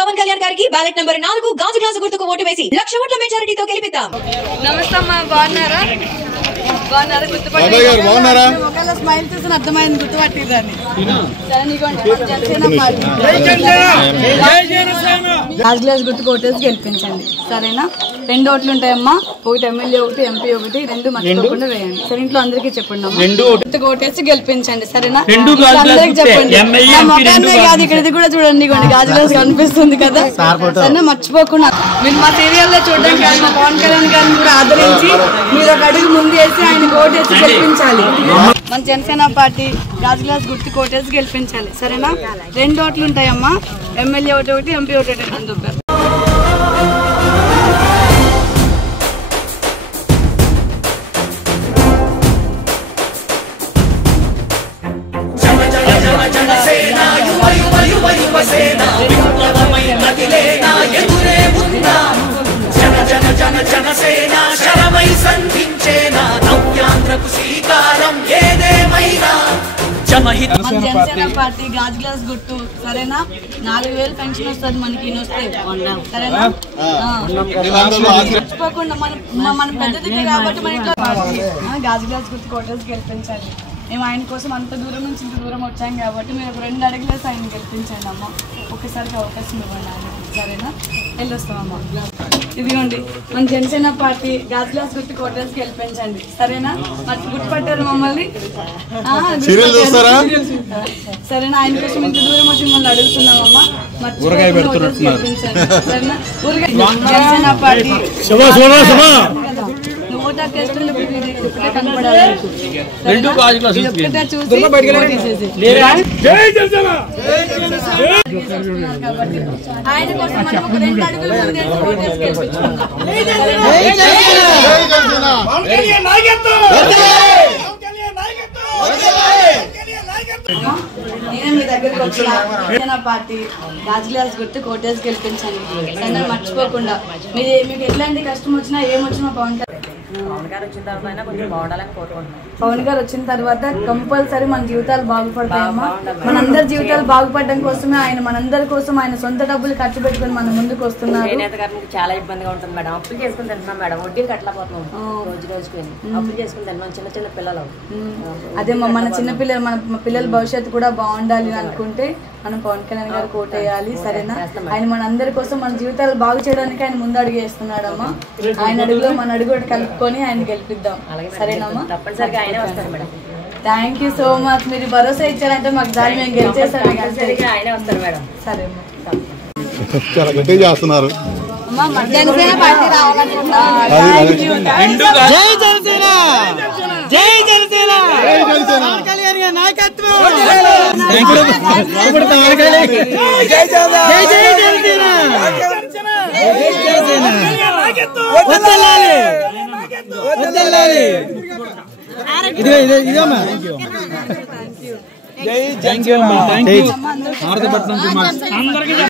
పవన్ కళ్యాణ్ గారికి ballot number 4 గాజు glass గుర్తుకు ఓటు వేసి 1,00,000 ఓట్ల మెజారిటీతో గెలిపిద్దాం. నమస్తే అమ్మా, బాగున్నారా? స్మైల్ చూసిన అర్థమైంది, గుర్తుపట్టిందని. గాజు గ్లాస్ గుర్తుకు ఓటేసి గెలిపించండి, సరేనా? 2 ఓట్లు ఉంటాయమ్మా, ఒకటి ఎమ్మెల్యే, ఒకటి ఎంపీ, ఒకటి 2 మర్చిపోకుండా వేయండి. సరే, ఇంట్లో అందరికీ చెప్పండి అమ్మా. గుర్తుకు ఓటేసి గెలిపించండి, సరేనా? అందరికి చెప్పండి. మొక్కనే కాదు, ఇక్కడ ఇది కూడా చూడండి, గాజు గ్లాస్ కనిపిస్తుంది కదా, సరేనా? మర్చిపోకుండా మీరు మా సీరియల్ లో చూడడానికి మా పవన్ కళ్యాణ్ గారిని కూడా ఆదరించి మీరు ఒక అడుగు ముందు వేసి ఆయన ఓటేసి గెలిపించాలి. మన జనసేన పార్టీ గాజు గ్లాస్ గుర్తుకు ఓటేసి గెలిపించాలి, సరేనా? 2 ఓట్లు ఉంటాయమ్మా, ఎమ్మెల్యే ఒకటి, ఎంపీ ఒకటి. జనసేన పార్టీ గాజు గ్లాస్ గుర్తు, సరేనా? 4,000 పెన్షన్ వస్తుంది మనకి, సరేనా? మర్చిపోకుండా మన పెద్దదికి కాబట్టి మన ఇంట్లో గాజు గ్లాస్ గుర్తు కోటేసి గెలిపించాలి. మేము ఆయన కోసం అంత దూరం నుంచి ఇంత దూరం వచ్చాం కాబట్టి మీరు 2 అడుగులేసి ఆయన గెలిపించండి అమ్మ. ఒక్కసారికి అవకాశం ఇవ్వండి ఆయన, సరేనా? వెళ్ళొస్తామమ్మా. ఇదిగోండి మన జనసేన పార్టీ గాజు గ్లాస్ గుర్తు కోటేసి గెలిపించండి, సరేనా? మరి గుర్తుపట్టారు మమ్మల్ని, సరేనా? ఆయన కోసం ఇంత దూరం వచ్చి మిమ్మల్ని అడుగుతున్నామమ్మా, మర్చిపోయి గెలిపించండి, సరేనా? జనసేన పార్టీ ఆయన కోసం మనం ఒక 2 అడుగులు నేను మీ దగ్గరకు వచ్చిన జనసేన పార్టీ గాజు గ్లాస్ గుర్తు కోటేసి గెలిపించండి, మర్చిపోకుండా. మీకు ఎట్లాంటి కష్టం వచ్చినా ఏమొచ్చినా పవన్ గారు వచ్చిన తర్వాత కంపల్సరీ మన జీవితాలు బాగుపడతాయమ్మా. మనందరి జీవితాలు బాగుపడడం కోసమే ఆయన మనందరి కోసం ఆయన సొంత డబ్బులు ఖర్చు పెట్టుకుని మన ముందుకు వస్తున్నారు. చాలా ఇబ్బందిగా ఉంటుంది మేడం, అప్పులు చేసుకుని తింటున్నాం మేడం, వడ్డీలు కట్టలేకపోతున్నాం, రోజు రోజుకి అప్పులు చేసుకుని తింటున్నాం. చిన్న చిన్న పిల్లలు, అదే మన చిన్న పిల్లలు, మన పిల్లల భవిష్యత్తు కూడా బాగుండాలి అనుకుంటే మనం పవన్ కళ్యాణ్ గారు ఓటేయాలి, సరేనా? ఆయన మన అందరి కోసం మన జీవితాలు బాగు చేయడానికి ఆయన ముందు అడుగు వేస్తున్నాడమ్మా. ఆయన అడుగులో మన అడుగు కలుపుకొని ఆయన గెలిపిద్దాం, సరేనమ్మా? తప్పనిసరిగా ఆయనే వస్తారు madam. Thank you so much. మీరు భరోసా ఇచ్చారంటే మాకు దాన్ని మేము గెలిచేస్తాం, ఆయనే వస్తారు మేడం. సరే అమ్మా. చాలా గట్టిగా చేస్తున్నారు. జనసేన పార్టీ రావాలనుకుంటున్నాం. జై జనసేన.